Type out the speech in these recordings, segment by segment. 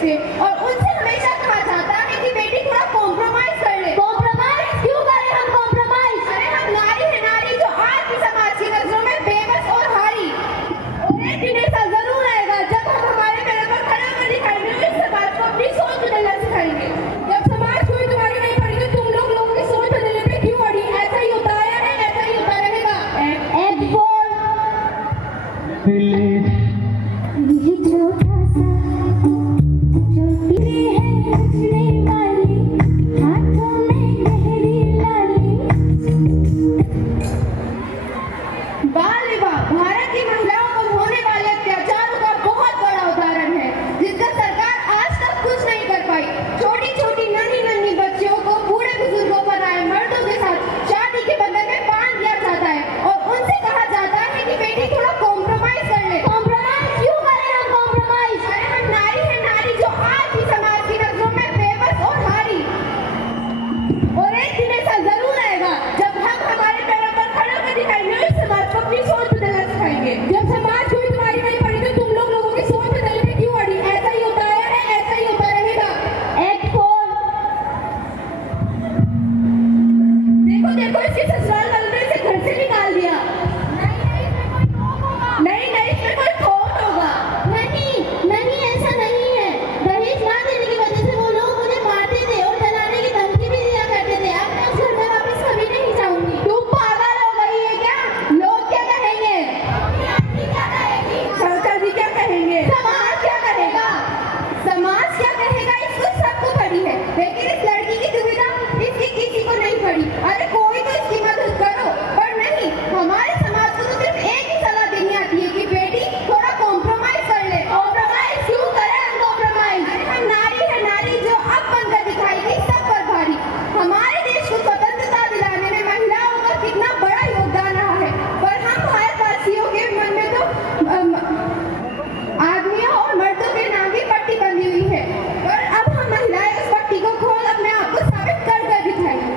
समझते और उनसे हमेशा कहा जाता है कि बेटी थोड़ा कॉम्प्रोमाइज कर ले। कॉम्प्रोमाइज क्यों करें हम कॉम्प्रोमाइज? अरे हम नारी है, नारी जो आज भी समाज की नजरों में बेबस और हारी। और एक दिन ऐसा जरूर आएगा जब हम हमारे पैरों पर खड़े होकर दिखाएंगे और इस समाज को अपनी सोच बदलना सिखाएंगे। जब समाज कोई तुम्हारी नहीं पड़ी तो तुम लोगों की सोच बदलने पे क्यों अड़ी? ऐसा ही होता आया है, ऐसा ही होता रहेगा। F for ये छोटा सा जो तेरे है नचने वाली, हाथों में गहरी लाली। बाल विवाह भारत की महिलाओं पर होने वाले अत्याचारों का बहुत बड़ा उदाहरण है, जिसका सरकार आज तक कुछ नहीं कर पाई। छोटी छोटी नन्ही नन्ही बच्चियों को बूढ़े बुजुर्गों पर आए मर्दों के साथ शादी के बंधन में बांध दिया जाता है और उनसे कहा जाता है कि बेटी थोड़ा कॉम्प्रोमाइज कर ले। कॉम्प्रोमाइज क्यों करें हम कॉम्प्रोमाइज? अरे हम नारी है, नारी जो आज भी समाज की नजरों में बेबस और हारी। और एक दिन ऐसा जरूर आएगा जब हम हमारे पैरों पर खड़े होकर दिखाएंगे और इस समाज को अपनी सोच बदलना सिखाएंगे। जब समाज कोई तुम्हारी नहीं पड़ी तो तुम लोगों की सोच बदलने में क्यों अड़ी? ऐसा ही होता आया है, ऐसा ही होता रहेगा। F for देखो देखो इसके ससुराल वालों ने इसे घर से निकाल दिया। नहीं नहीं इसमें कोई खोट होगा। नहीं नहीं ऐसा नहीं है। दहेज ना देने की वजह से वो लोग मुझे मारते थे और जलाने की धमकी भी दिया करते थे। अब मैं उस घर में वापस कभी नहीं जाऊंगी। तू पागल हो गई है क्या? लोग क्या कहेंगे? चाचा जी क्या कहेंगे? समाज क्या कहेगा? समाज क्या कहेगा इसको सबको पड़ी है, लेकिन इस लड़की की दुविधा इसकी किसी को नहीं पड़ी। अरे कोई तो इसकी मदद करो, पर नहीं, हमारे समाज को तो सिर्फ एक ही सलाह देनी आती है कि बेटी थोड़ा कॉम्प्रोमाइज कर ले। कॉम्प्रोमाइज क्यों करें हम कॉम्प्रोमाइज? अरे हम नारी है, नारी जो अब बनकर दिखाएगी सब पर भारी। हमारे देश को स्वतंत्रता दिलाने में महिलाओं का कितना बड़ा योगदान रहा है, पर हम भारतवासियों के मन में तो आदमियों और मर्दों के नाम की पट्टी बंधी हुई है। पर अब हम महिलाएं उस पट्टी को खोल अपने आप को साबित कर दिखाएंगे।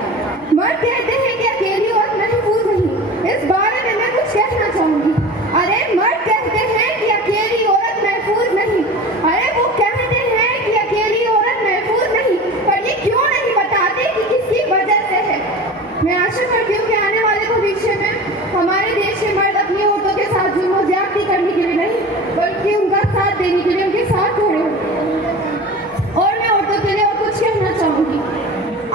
मर्द कहते हैं कि अकेली औरत महफूज नहीं। इस बारे में मैं कुछ कहना चाहूंगी। अरे मर्द कहते हैं कि अकेली औरत महफूज नहीं। अरे वो कहते हैं कि अकेली औरत महफूज नहीं, पर ये क्यों नहीं बताते कि किसकी वजह से है। मैं आशा करती हूँ कि आने वाले भविष्य में हमारे देश के मर्द अपनी औरतों के साथ जुल्म और ज्यादती करने के लिए नहीं, बल्कि उनका साथ देने के लिए उनके साथ खड़े हों। और मैं औरतों के लिए और कुछ कहना चाहूंगी।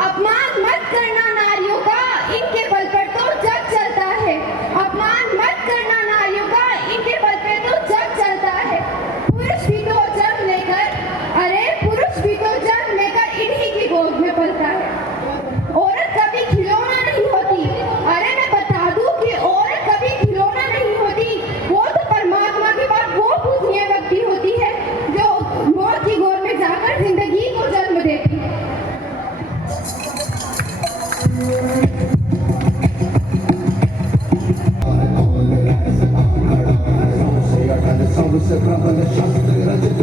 अपमान मत करना नारियों का, इनके बल पर तो जग चलता है। अपमान मत करना नारियों का, इनके बल पर तो जग चलता है। पुरुष भी तो जन्म लेकर, अरे पुरुष भी तो जन्म लेकर इन्हीं की गोद में पलता है। औरत कभी खिलौना नहीं होती। अरे मैं बता दूं कि औरत कभी खिलौना नहीं होती। वो तो परमात्मा के बाद वो पूजनीय व्यक्ति होती है जो मौत की गोद में जाकर जिंदगी को जन्म देती है। सबसे प्रबल शस्त्र रचित